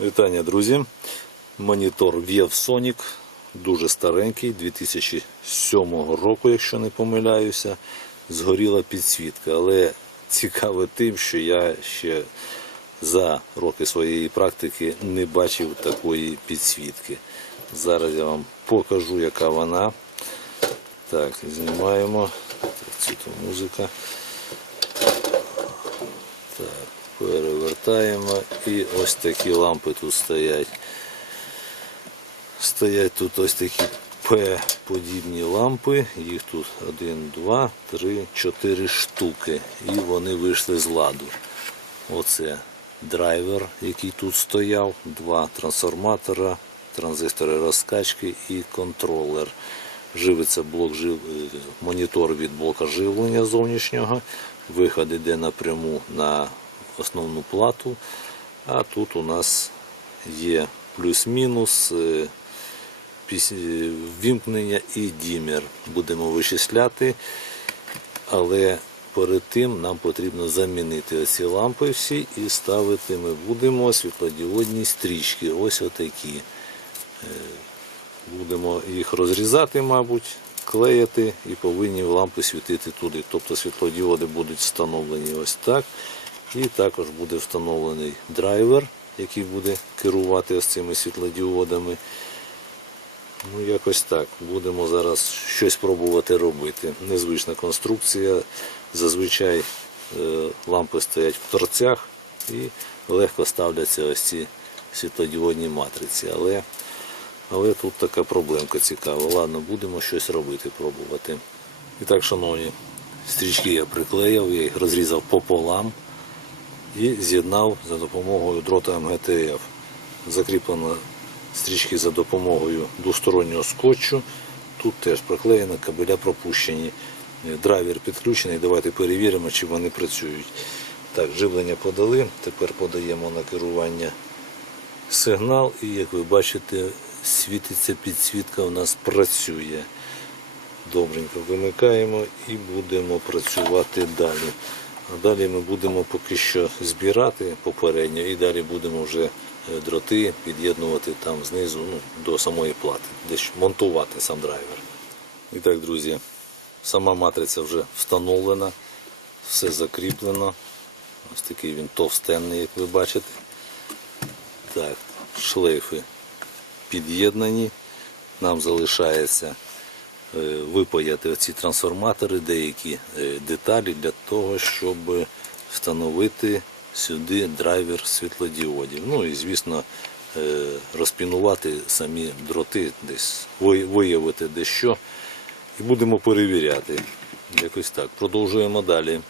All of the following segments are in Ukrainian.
Вітання, друзі. Монітор Viewsonic, дуже старенький, 2007 року, якщо не помиляюся, згоріла підсвітка. Але цікаве тим, що я ще за роки своєї практики не бачив такої підсвітки. Зараз я вам покажу, яка вона. Так, знімаємо. Так, це то музика. Так, перевертаємо і ось такі лампи тут стоять. Стоять тут ось такі П-подібні лампи. Їх тут 1, 2, 3, 4 штуки. І вони вийшли з ладу. Оце драйвер, який тут стояв, два трансформатора, транзистори розкачки і контролер. Живиться блок жив... е, монітор від блока живлення зовнішнього. Виход іде напряму на основну плату. А тут у нас є плюс-мінус е, е, ввімкнення і дімер. Будемо вичисляти. Але перед тим нам потрібно замінити оці лампи всі і ставити ми будемо світлодіодні стрічки. Ось отакі. Будемо їх розрізати, мабуть, клеїти і повинні лампи світити туди. Тобто світлодіоди будуть встановлені ось так. І також буде встановлений драйвер, який буде керувати ось цими світлодіодами. Ну, якось так. Будемо зараз щось пробувати робити. Незвична конструкція. Зазвичай е, лампи стоять в торцях і легко ставляться ось ці світлодіодні матриці. Але, але тут така проблемка цікава. Ладно, будемо щось робити, пробувати. І так, шановні, стрічки я приклеїв, я їх розрізав пополам і з'єднав за допомогою дрота МГТФ. Закріплено стрічки за допомогою двостороннього скотчу. Тут теж приклеєно, кабеля пропущені. Е, Драйвер підключений. Давайте перевіримо, чи вони працюють. Так, живлення подали. Тепер подаємо на керування сигнал. І як ви бачите, світиться підсвітка у нас працює. Добренько вимикаємо і будемо працювати далі. Далі ми будемо поки що збирати попередньо і далі будемо вже е, дроти під'єднувати там знизу ну, до самої плати, десь монтувати сам драйвер. І так, друзі, сама матриця вже встановлена, все закріплено. Ось такий він товстенний, як ви бачите. Так, шлейфи під'єднані. Нам залишається випаяти оці трансформатори, деякі е, деталі для того, щоб встановити сюди драйвер світлодіодів. Ну і звісно е, розпінувати самі дроти, десь виявити дещо. І будемо перевіряти. Якось так. Продовжуємо далі.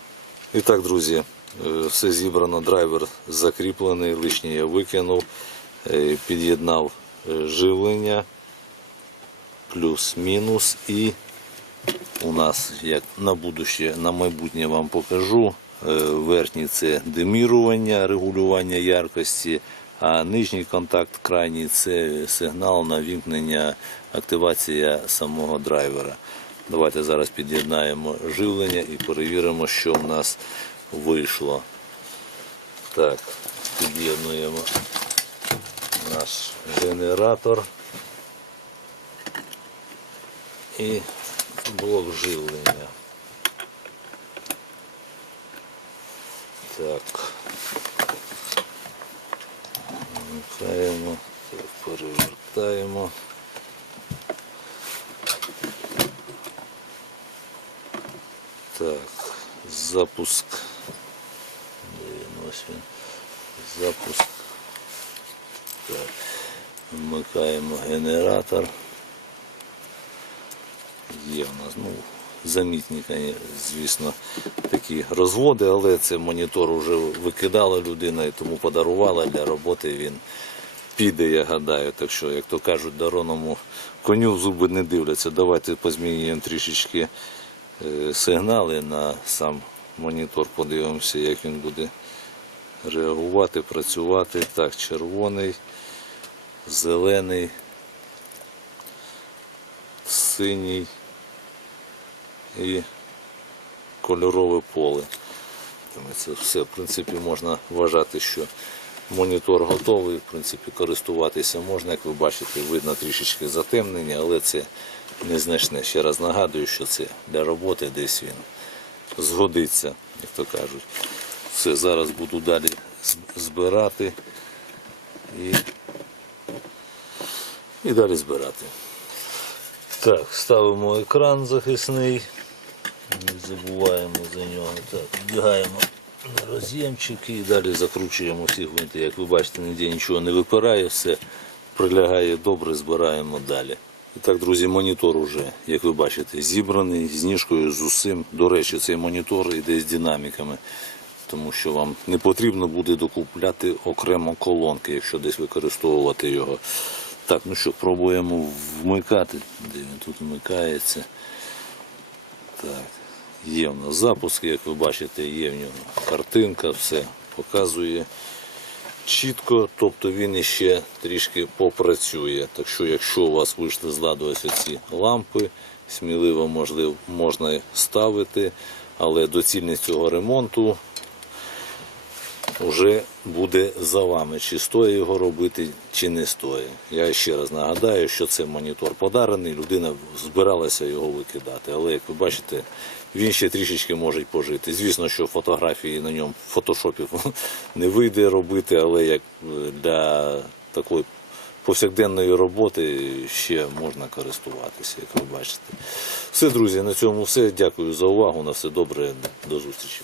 І так, друзі, е, все зібрано, драйвер закріплений, лишнє я викинув, е, під'єднав е, живлення плюс-мінус і у нас, як на будуще, на майбутнє вам покажу. е, Верхній це демірування, регулювання яркості, а нижній контакт крайній це сигнал на вімкнення, активація самого драйвера. Давайте зараз під'єднаємо живлення і перевіримо, що в нас вийшло. Так, під'єднуємо наш генератор і блок живлення. Так. Вмикаємо, перевертаємо. Так, запуск. Він. Запуск. Так. Вмикаємо генератор. Є в нас, ну, замітні, звісно, такі розводи, але це монітор вже викидала людина і тому подарувала для роботи він піде, я гадаю. Так що, як то кажуть, дароному коню в зуби не дивляться. Давайте позмінюємо трішечки е, сигнали на сам монітор, подивимося, як він буде реагувати, працювати. Так, червоний, зелений, синій і кольорове поле. Це все, в принципі, можна вважати, що Монітор готовий, в принципі, користуватися можна. Як ви бачите, видно трішечки затемнення, але це незначне. Ще раз нагадую, що це для роботи десь він згодиться, як то кажуть. Все, зараз буду далі збирати і, і далі збирати. Так, ставимо екран захисний. Не забуваємо за нього. Так, вдягаємо на роз'ємчики і далі закручуємо всі гвинти. Як ви бачите, ніде нічого не випирає, все прилягає добре, збираємо далі. І так, друзі, монітор уже, як ви бачите, зібраний з ніжкою, з усім. До речі, цей монітор йде з динаміками, тому що вам не потрібно буде докупляти окремо колонки, якщо десь використовувати його. Так, ну що, пробуємо вмикати. Де він тут вмикається? Так, є в нас запуск, як ви бачите, є в нього картинка, все показує чітко, тобто він іще трішки попрацює. Так що, якщо у вас вийшли з ладу ось ці лампи, сміливо можливо, можна ставити, але доцільність цього ремонту вже буде за вами, чи стоїть його робити, чи не стоїть. Я ще раз нагадаю, що це монітор подарений, людина збиралася його викидати. Але як ви бачите, він ще трішечки може пожити. Звісно, що фотографії на ньому в фотошопі не вийде робити, але як е, для такої повсякденної роботи ще можна користуватися, як ви бачите. Все, друзі, на цьому все. Дякую за увагу. На все добре. До зустрічі.